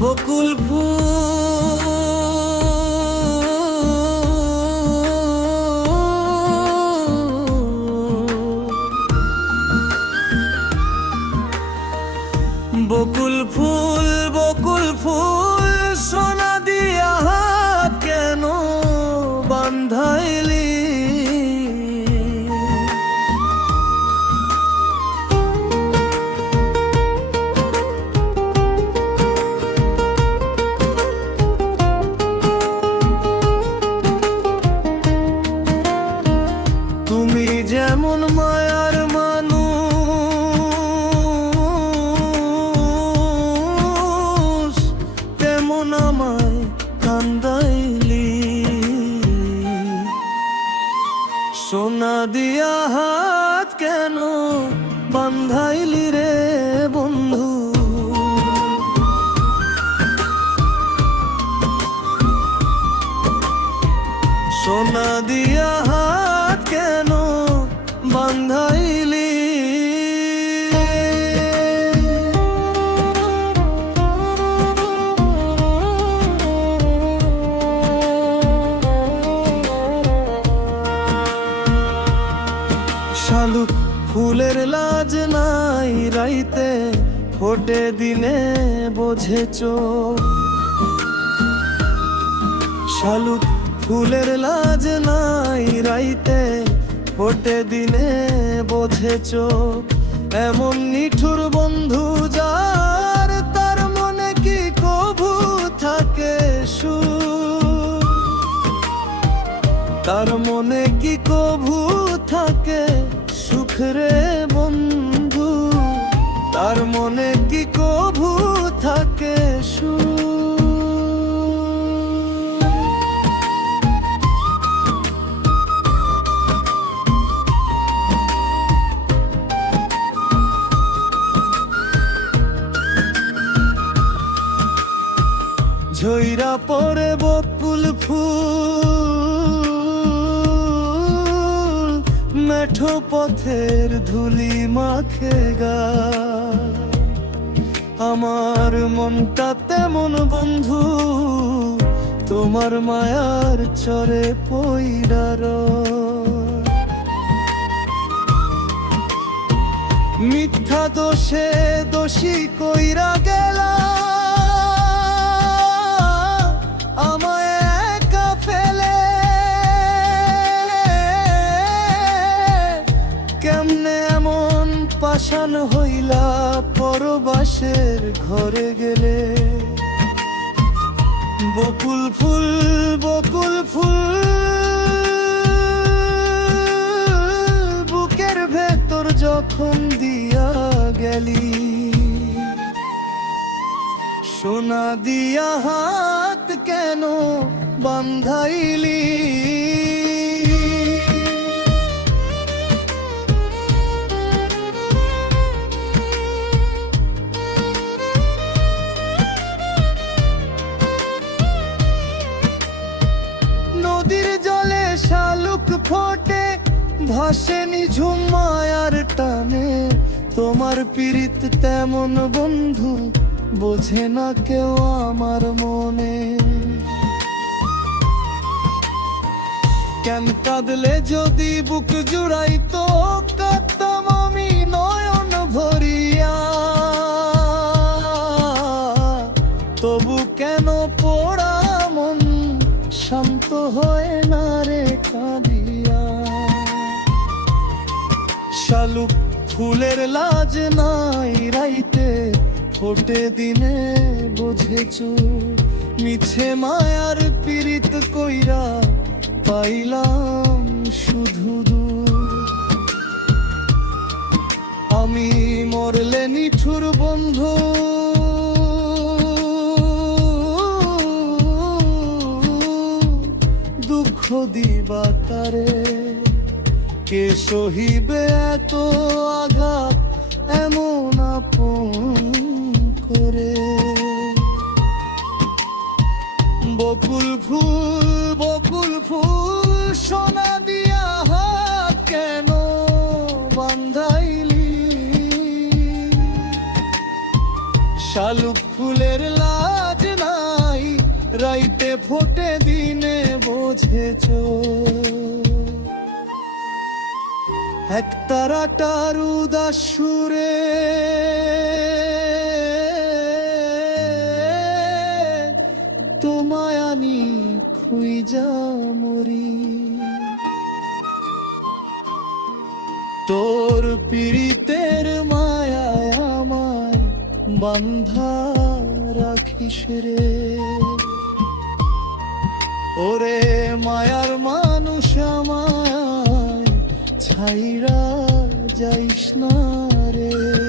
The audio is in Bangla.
বকুল বকুল ফুল বকুল ফুল সোনা দিয়া হাত কেন বান্ধাইলি? তুমি যেমন মায়ার মানুষ তেমন আমায় কান্দাইলি। সোনা দিয়া হাত কেন বান্ধাইলি রে বন্ধু? সোনা দিয়া হাত কেন বান্ধাইলি? শালুক ফুলের লাজ নাই রাইতে ফোটে দিনে বোঝে চোখ। শালুক ফুলের লাজ নাই রাইতে ফোটে দিনে বোঝে চোখ। এমন নিঠুর বন্ধু যার, তার মনে কি কভু থাকে সুখ? তার মনে কি কভু থাকে সুখ রে বন্ধু? তার মনে কি কভু থাকে সুখ? ঝইরা পড়ে বকুল ফুল, মেঠো পথের ধুলি মাখে গা। আমার মনটা তেমন বন্ধু তোমার মায়ার চরে পইড়ার। মিথ্যা দোষে দোষী কইরা গেলা আমায় একা ফেলে। কেমনে এমন পাষাণ হইলা পরবাসের ঘরে গেলে? বকুল ফুল বকুল ফুল বুকের ভেতর যখন দিয়া গেলি, সোনা দিয়া হাত কেন বান্ধাইলি? নদীর জলে শালুক ফোটে ভাসে নিঝুম মায়ার টানে। তোমার পীড়িত তেমন বন্ধু বোঝে না কেউ আমার মনে। কেন কাঁদলে যদি বুক জুড়াইতো, কাঁদতাম আমি নয়ন ভরিয়া। তবু কেন পোড়া মন শান্ত হয় না রে কাঁদিয়া? শালুক ফুলের লাজ নাই রাইতে ফোটে দিনে বোঝে চোখ। মিছে মায়ার পীড়িত কইরা পাইলাম শুধু দূর। আমি মরলে নিঠুর বন্ধু দুঃখ দিবা কারে? কে সহিবে এত আঘাত এমন আপন করে? বকুল ফুল সোনা দিয়া হাত কেন বান্ধাইলি? শালুক ফুলের লাজ ফোটে দিনে বোঝেছ একতারাটার উদাস সুরে তোমায় আনি খুইজা মরি তোর পীড়িতের মায়ায় আমায় বান্ধা রাখিস রে ওরে মায়ার মানুষ আমায় ছাইরা যাইস না রে।